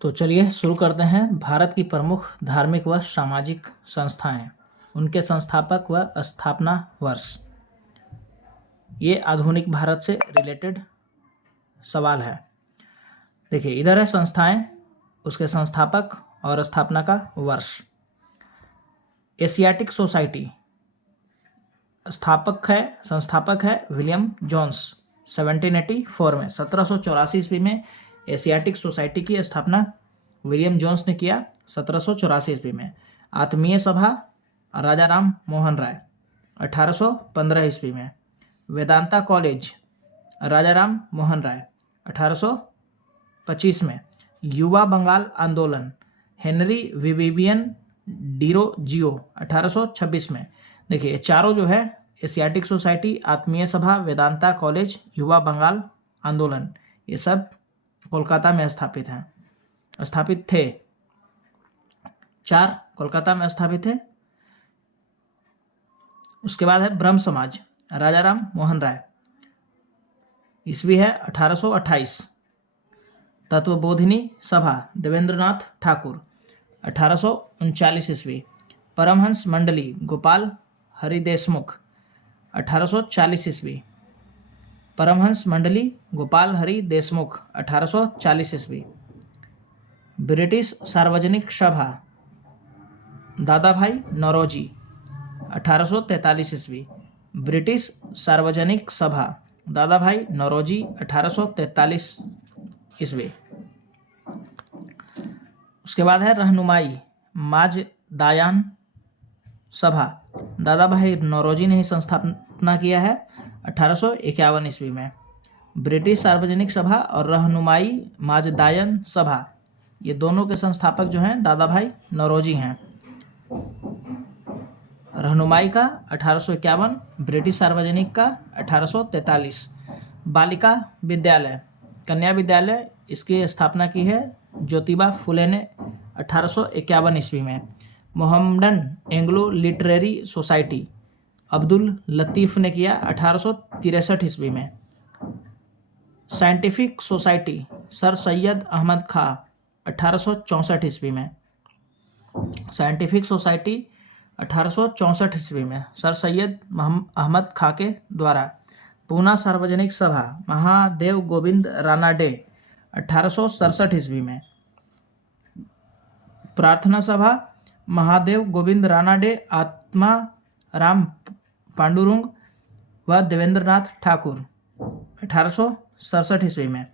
तो चलिए शुरू करते हैं। भारत की प्रमुख धार्मिक व सामाजिक संस्थाएं, उनके संस्थापक व स्थापना वर्ष। ये आधुनिक भारत से रिलेटेड सवाल है। देखिए, इधर है संस्थाएं, उसके संस्थापक और स्थापना का वर्ष। एशियाटिक सोसाइटी संस्थापक है विलियम जोन्स। 1784 में 1784 ईस्वी में एशियाटिक सोसाइटी की स्थापना विलियम जोन्स ने किया। 1784 ईस्वी में आत्मीय सभा राजा राम मोहन राय। 1815 ईस्वी में वेदांता कॉलेज राजा राम मोहन राय। 1825 में युवा बंगाल आंदोलन हेनरी विवियन डिरोजियो। 1826 में देखिए, ये चारों जो है एशियाटिक सोसाइटी, आत्मीय सभा, वेदांता कॉलेज, युवा बंगाल आंदोलन, ये सब कोलकाता में स्थापित थे। 4 कोलकाता में स्थापित थे। उसके बाद है ब्रह्म समाज राजा राम मोहन राय। ईस्वी है 1828। तत्वबोधिनी सभा देवेंद्रनाथ ठाकुर। 1839 ईस्वी। परमहंस मंडली गोपाल हरि देशमुख। 1840 ईस्वी। परमहंस मंडली गोपाल हरि देशमुख। 1840 ईस्वी। ब्रिटिश सार्वजनिक सभा दादा भाई नौरोजी। 1843 ईस्वी। ब्रिटिश सार्वजनिक सभा दादा भाई नौरोजी। 1843 ईस्वी। उसके बाद है रहनुमाई माज दायान सभा दादा भाई नौरोजी ने ही संस्थापना किया है। 1851 ईस्वी में ब्रिटिश सार्वजनिक सभा और रहनुमाई माजदायन सभा, ये दोनों के संस्थापक जो हैं दादा भाई नौरोजी हैं। रहनुमाई का 1851, ब्रिटिश सार्वजनिक का 1843। बालिका विद्यालय कन्या विद्यालय, इसकी स्थापना की है ज्योतिबा फुले ने 1851 ईस्वी में। Mohammedan Anglo literary society Abdul Latif ने किया 1863 ईस्वी में। Scientific society sir Syed Ahmad Khan 1864 ईस्वी में। साइंटिफिक सोसाइटी 1864 ईस्वी में सर सैयद अहमद खां के द्वारा। पूना सार्वजनिक सभा महादेव गोविंद रानाडे 1867 ईस्वी में। प्रार्थना सभा महादेव गोविंद रानाडे, आत्मा राम पांडुरंग व देवेंद्रनाथ ठाकुर 1867 ईस्वी में।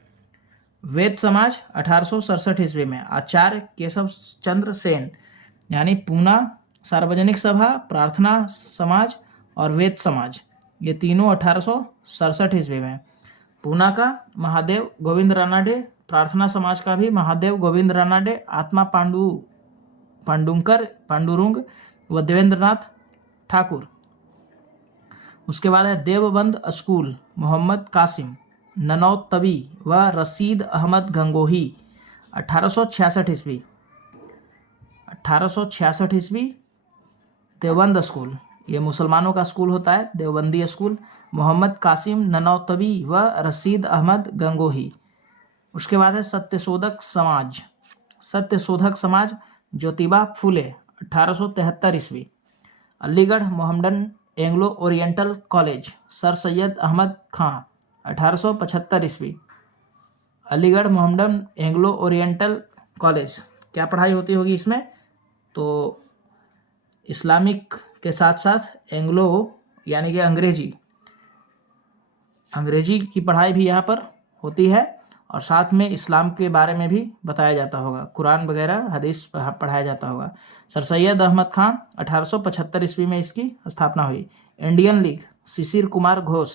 वेद समाज 1867 ईस्वी में आचार्य केशव चंद्र सेन, यानी पूना सार्वजनिक सभा, प्रार्थना समाज और वेद समाज, ये तीनों 1867 ईस्वी में। पूना का महादेव गोविंद रानाडे, प्रार्थना समाज का भी महादेव गोविंद रानाडे, आत्मा पांडुरंग व देवेंद्रनाथ ठाकुर। उसके बाद है देवबंद स्कूल मोहम्मद कासिम ननौतवी व रशीद अहमद गंगोही 1866 ईस्वी। 1866 ईस्वी देवबंद स्कूल, ये मुसलमानों का स्कूल होता है, देवबंदी स्कूल, मोहम्मद कासिम ननौतवी व रशीद अहमद गंगोही। उसके बाद है सत्यशोधक समाज ज्योतिबा फुले 1873 ईस्वी। Aligarh Mohammedan Anglo oriental college sir Syed Ahmad Khan 1875 ईस्वी। Aligarh Mohammedan Anglo oriental college, क्या पढ़ाई होती होगी इसमें? तो इस्लामिक के साथ साथ एंग्लो यानी कि अंग्रेजी की पढ़ाई भी यहाँ पर होती है, और साथ में इस्लाम के बारे में भी बताया जाता होगा, कुरान वगैरह हदीस पढ़ाया जाता होगा। सर सैयद अहमद खां 1875 ईस्वी में इसकी स्थापना हुई। Indian league Shishir Kumar Ghosh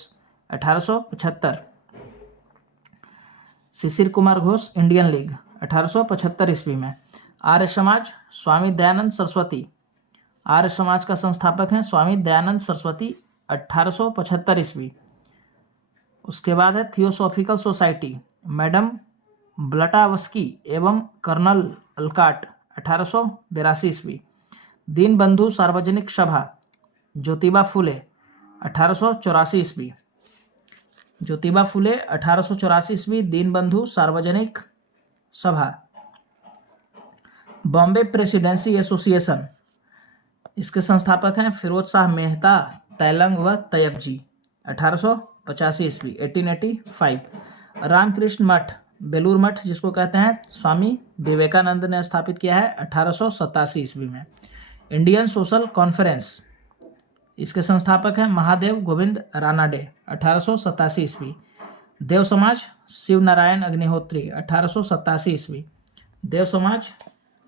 1875। शिशिर कुमार घोष इंडियन लीग 1875 ईस्वी में। आर्य समाज स्वामी दयानंद सरस्वती, आर्य समाज का संस्थापक हैं स्वामी दयानंद सरस्वती 1875 ईस्वी। उसके बाद है थियोसॉफिकल सोसाइटी मैडम ब्लटावस्की एवं कर्नल अलकाट 1882 ईस्वी। दीनबंधु सार्वजनिक सभा ज्योतिबा फुले 1884 ईस्वी। ज्योतिबा फुले 1884 ईस्वी दीनबंधु सार्वजनिक सभा। बॉम्बे प्रेसिडेंसी एसोसिएशन, इसके संस्थापक हैं फिरोज शाह मेहता, तैलंग व तैयब जी। 1885 ईस्वी 1885। रामकृष्ण मठ, बेलूर मठ जिसको कहते हैं, स्वामी विवेकानंद ने स्थापित किया है 1887 ईस्वी में। इंडियन सोशल कॉन्फ्रेंस, इसके संस्थापक हैं महादेव गोविंद रानाडे, 1887 ईस्वी। देव समाज, शिव नारायण अग्निहोत्री, 1887 ईस्वी। देव समाज,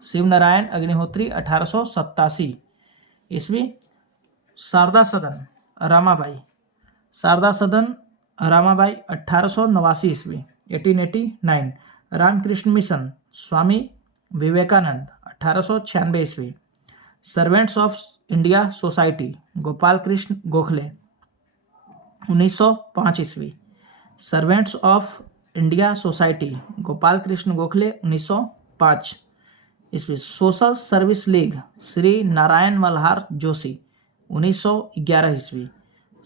शिव नारायण अग्निहोत्री, 1887 ईस्वी। शारदा सदन रामाबाई, शारदा सदन रामाबाई, 1889 ईस्वी 1889। रामकृष्ण मिशन, स्वामी विवेकानंद, 1896 ईस्वी। Servants of India society, Gopal Krishna Gokhale, 1905 ईस्वी। Servants of India society, Gopal Krishna Gokhale, 1905 ईस्वी। Social service league, Shri Narayan Malhar Joshi, 1911 ईस्वी।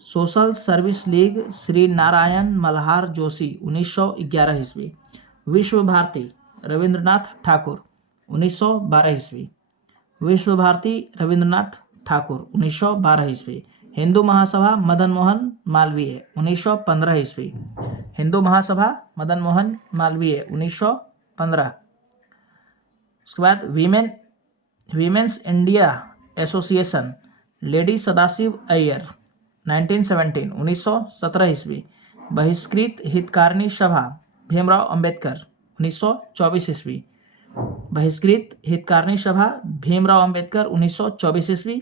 Social service league Shri Narayan Malhar Joshi, 1911 ईस्वी। विश्व भारती रविंद्रनाथ ठाकुर, 1912 ईस्वी। विश्व भारती रविंद्रनाथ ठाकुर, 1912 ईस्वी। हिंदू महासभा मदन मोहन मालवीय, 1915 ईस्वी। हिंदू महासभा मदन मोहन मालवीय, 1915। उसके बाद women's India association, lady Sadashiv Iyer, 1917 1917 ईस्वी। बहिष्कृत हितकारिणी सभा भीमराव अंबेडकर, 1924 ईस्वी। बहिष्कृत हितकारिणी सभा भीमराव अंबेडकर, 1924 ईस्वी।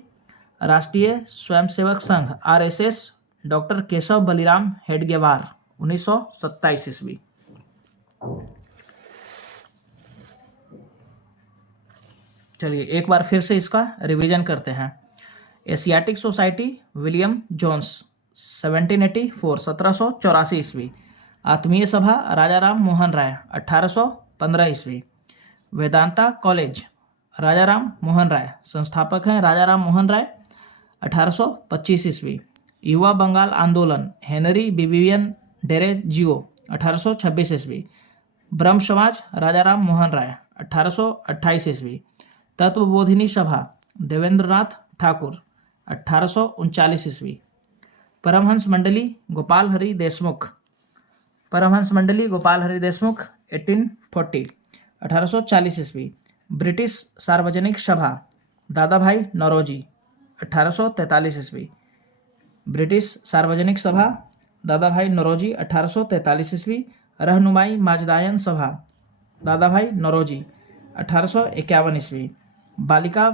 राष्ट्रीय स्वयंसेवक संघ आरएसएस, डॉक्टर केशव बलिराम हेडगेवार, 1927 ईस्वी। चलिए एक बार फिर से इसका रिवीजन करते हैं। एशियाटिक सोसाइटी विलियम जोन्स, 1784 1784 ईस्वी। आत्मीय सभा राजा राम मोहन राय, 1815 ईस्वी। वेदांता कॉलेज राजा राम मोहन राय, संस्थापक हैं राजा राम मोहन राय, 1825 ईस्वी। युवा बंगाल आंदोलन हेनरी बिबियन डेरेजियो, 1826 ईस्वी। ब्रह्म समाज राजा राम मोहन राय, 1828 ईस्वी। तत्वबोधिनी सभा देवेंद्रनाथ ठाकुर, 1839 ईस्वी। परमहंस मंडली गोपाल हरि देशमुख, परमहंस मंडली गोपाल हरि देशमुख, 1840 1840 ईस्वी। ब्रिटिश सार्वजनिक सभा दादा भाई नौरोजी, 1843 ईस्वी। ब्रिटिश सार्वजनिक सभा दादा भाई नौरोजी, 1843 ईस्वी। रहनुमाई माजदायन सभा दादा भाई नौरोजी, 1851 ईस्वी। बालिका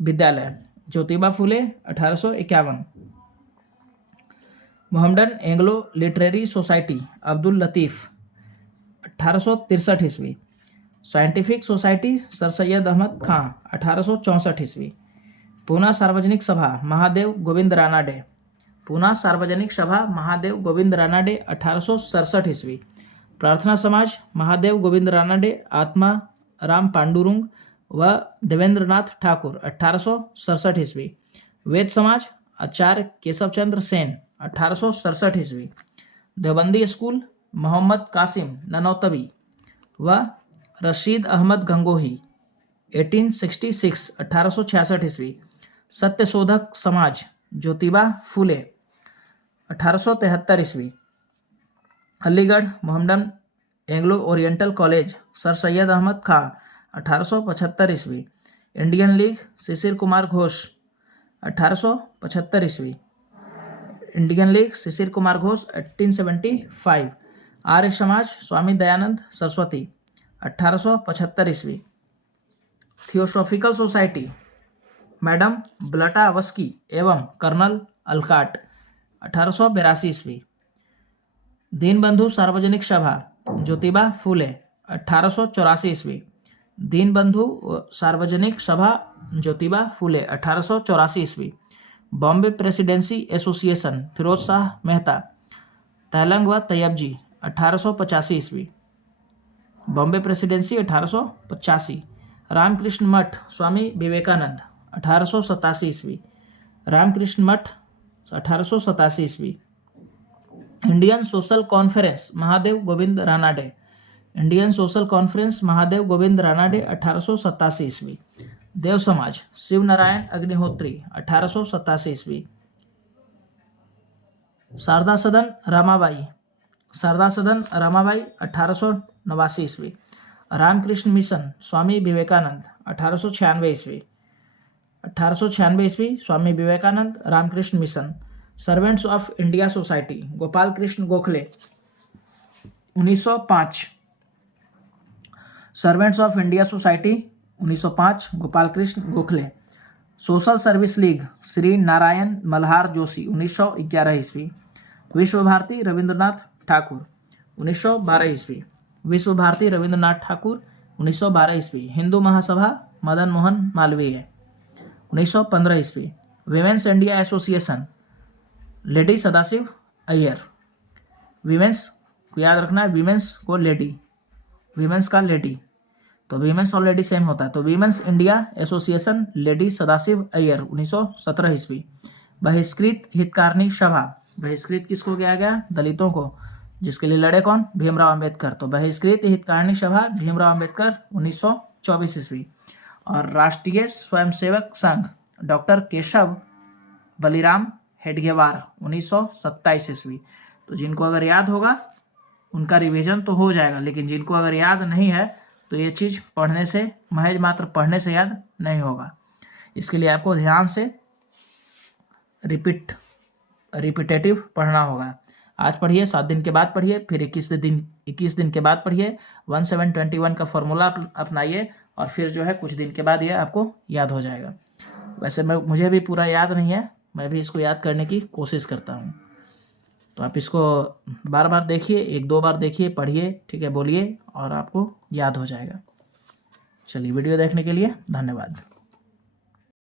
विद्यालय Jyotiba Phule, 1851। Mohammedan Anglo literary society Abdul Latif, 1863 ईस्वी। Scientific society sir Syed Ahmad Khan, 1864 ईस्वी। पूना सार्वजनिक सभा महादेव गोविंद रानाडे, पूना सार्वजनिक सभा महादेव गोविंद रानाडे, 1867 ईस्वी। प्रार्थना समाज महादेव गोविंद रानाडे, आत्मा राम पांडुरंग व देवेंद्रनाथ ठाकुर, 1867 ईस्वी। वेद समाज आचार्य केशव चंद्र सेन, 1867 ईस्वी। देवबंदी स्कूल मोहम्मद कासिम ननौतवी व रशीद अहमद गंगोही, 1866 1866 ईस्वी। सत्यशोधक समाज ज्योतिबा फुले, 1873 ईस्वी। Aligarh Mohammedan Anglo oriental college sir Syed Ahmad Khan, 1875 ईस्वी। इंडियन लीग शिशिर कुमार घोष, 1875 ईस्वी। Indian league Shishir Kumar Ghosh, 1875। आर्य समाज स्वामी दयानंद सरस्वती, 1875 ईस्वी। थियोसॉफिकल सोसाइटी मैडम ब्लटावस्की एवं कर्नल अलकाट, 1882 ईस्वी। दीनबंधु सार्वजनिक सभा ज्योतिबा फुले, 1884 ईस्वी। दीनबंधु सार्वजनिक सभा ज्योतिबा फुले, 1884 ईस्वी। बॉम्बे प्रेसिडेंसी एसोसिएशन फिरोज शाह मेहता, तैलंग व तैयब जी, 1885 ईस्वी। बॉम्बे प्रेसिडेंसी 1885। रामकृष्ण मठ स्वामी विवेकानंद, 1887 ईस्वी। रामकृष्ण मठ, 1887 ईस्वी। Indian social conference Mahadev Govind Ranade, Indian social conference Mahadev Govind Ranade 1887 ईस्वी। देव समाज शिव नारायण अग्निहोत्री 1887 ईस्वी। शारदा सदन रमाबाई 1889 ईस्वी। रामकृष्ण मिशन स्वामी विवेकानंद 1896 ईस्वी। 1896 ईस्वी Swami Vivekananda Ramakrishna mission. Servants of India society Gopal Krishna Gokhale 1905। Servants of India society 1905 Gopal Krishna Gokhale. Social service league Shri Narayan Malhar Joshi 1911 ईस्वी। विश्व भारती रविंद्रनाथ ठाकुर 1912 ईस्वी। विश्व भारती रविंद्रनाथ ठाकुर 1912 ईस्वी। हिंदू महासभा मदन मोहन मालवीय 1915 ईस्वी। Women's India association lady Sadashiv Iyer. Women's को याद रखना है, विमेंस को लेडी, विमेंस का लेडी, तो विमेंस और लेडी सेम होता है, तो women's India association lady Sadashiv Iyer 1917 ईस्वी। बहिष्कृत हितकारिणी सभा, बहिष्कृत किसको किया गया? दलितों को, जिसके लिए लड़े कौन? भीमराव अंबेडकर। तो बहिष्कृत हितकारिणी सभा भीमराव अंबेडकर 1924 ईस्वी। और राष्ट्रीय स्वयंसेवक संघ डॉक्टर केशव बलिराम हेडगेवार 1927 ईस्वी। तो जिनको अगर याद होगा उनका रिवीजन तो हो जाएगा, लेकिन जिनको अगर याद नहीं है तो ये चीज़ पढ़ने से, महज मात्र पढ़ने से याद नहीं होगा। इसके लिए आपको ध्यान से रिपीटेटिव पढ़ना होगा। आज पढ़िए, 7 दिन के बाद पढ़िए, फिर 21 दिन के बाद पढ़िए, 1721 का फॉर्मूला अपनाइए, और फिर जो है कुछ दिन के बाद ये आपको याद हो जाएगा। वैसे मुझे भी पूरा याद नहीं है, मैं भी इसको याद करने की कोशिश करता हूँ। तो आप इसको बार बार देखिए, 1-2 बार देखिए, पढ़िए, ठीक है, बोलिए, और आपको याद हो जाएगा। चलिए, वीडियो देखने के लिए धन्यवाद।